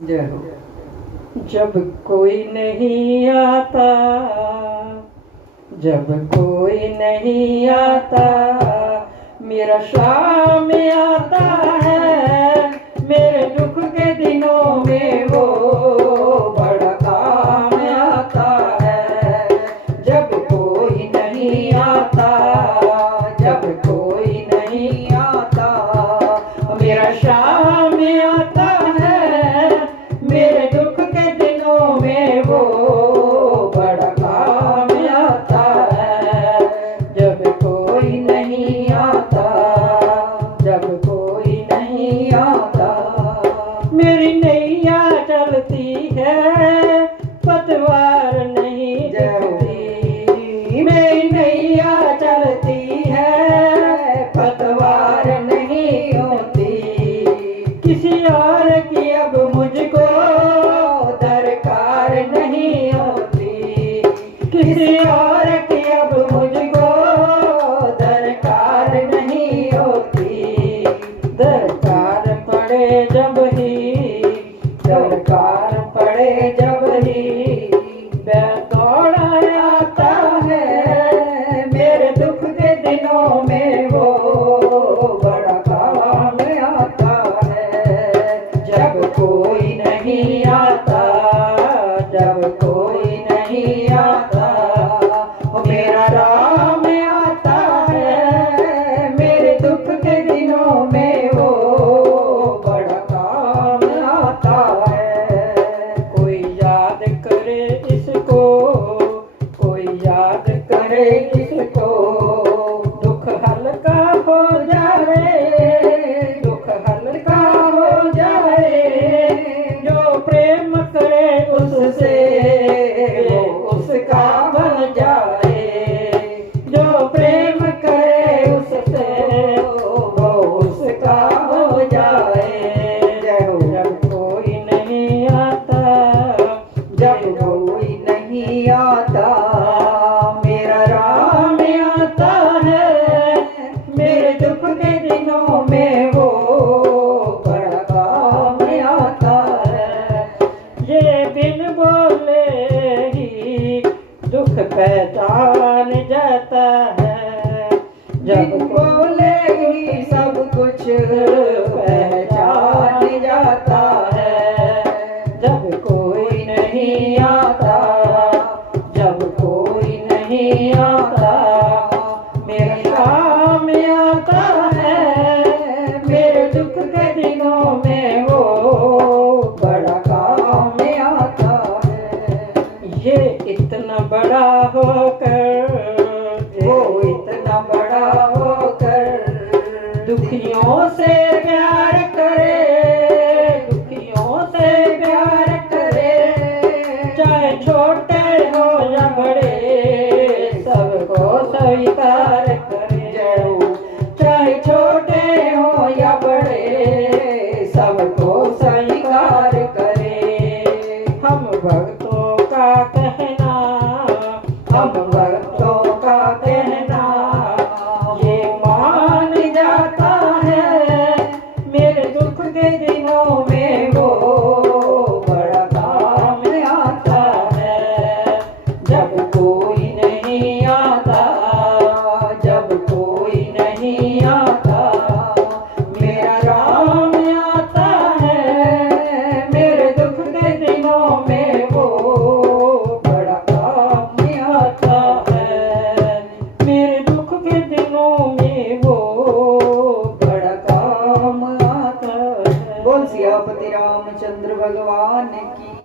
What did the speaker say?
जय हो। जब कोई नहीं आता, जब कोई नहीं आता, मेरा शाम आता है। मेरे दुख के दिनों में वो बड़ा काम आता है। जब कोई नहीं आता, जब कोई नहीं आता, मेरा शाम आता है। मेरे दुख के दिनों में वो बड़ा काम आता है। जब कोई नहीं आता, जब कोई नहीं आता, मेरी नैया चलती है, पतवार नहीं दिखती। मेरी नैया चलती है, पतवार नहीं होती। किसी और की अब मुझको दरकार नहीं होती। किसी और की अब मुझको दरकार नहीं होती। दरकार पड़े जब ही, दरकार पड़े जब ही, दौड़ आता है। मेरे दुख के दिनों में वो बड़ा काम आता है। जब कोई नहीं आता, जब कोई नहीं आता, मेरा राम आता है। मेरे दुख के दिनों में वो बड़ा काम आता है। कोई याद करे इसको, कोई याद करे इसको, दुख हल्का हो जाए, दुख हल्का हो जाए। जो प्रेम करे उससे वो उसका बन जाए। जो प्रेम करे उससे वो उसका हो जाए। जब कोई नहीं आता, जब कोई नहीं आता, मेरा राम आता है। मेरे दुख के दिनों में वो बड़ा काम आता है। ये बिन बोले ही दुख पहचान जाता है। जब बोले ही सब कुछ पहचान जाता है। जब कोई नहीं आता, जब कोई नहीं आता, मेरा शाम आता है। मेरे दुख के दिनों में वो बड़ा काम आता है। ये इतना बड़ा होकर, वो इतना बड़ा होकर, दुखियों से प्यार करे, दुखियों से प्यार करे। चाहे छोटे हो या बड़े, सबको स्वीकार करे। चाहे छोटे हो या बड़े, सबको स्वीकार करे। हम भक्तों का कहना, हम भक्तों का कहना, ये मान जाता है। मेरे दुख के दिनों में वो बड़ा काम आता है। जब कोई नहीं आता, जब कोई नहीं आता, मेरा राम आता है। मेरे दुख के दिनों में वो बड़ा काम आता है। मेरे दुख के दिनों में वो बड़ा काम आता है। बोल सियापति रामचंद्र भगवान की।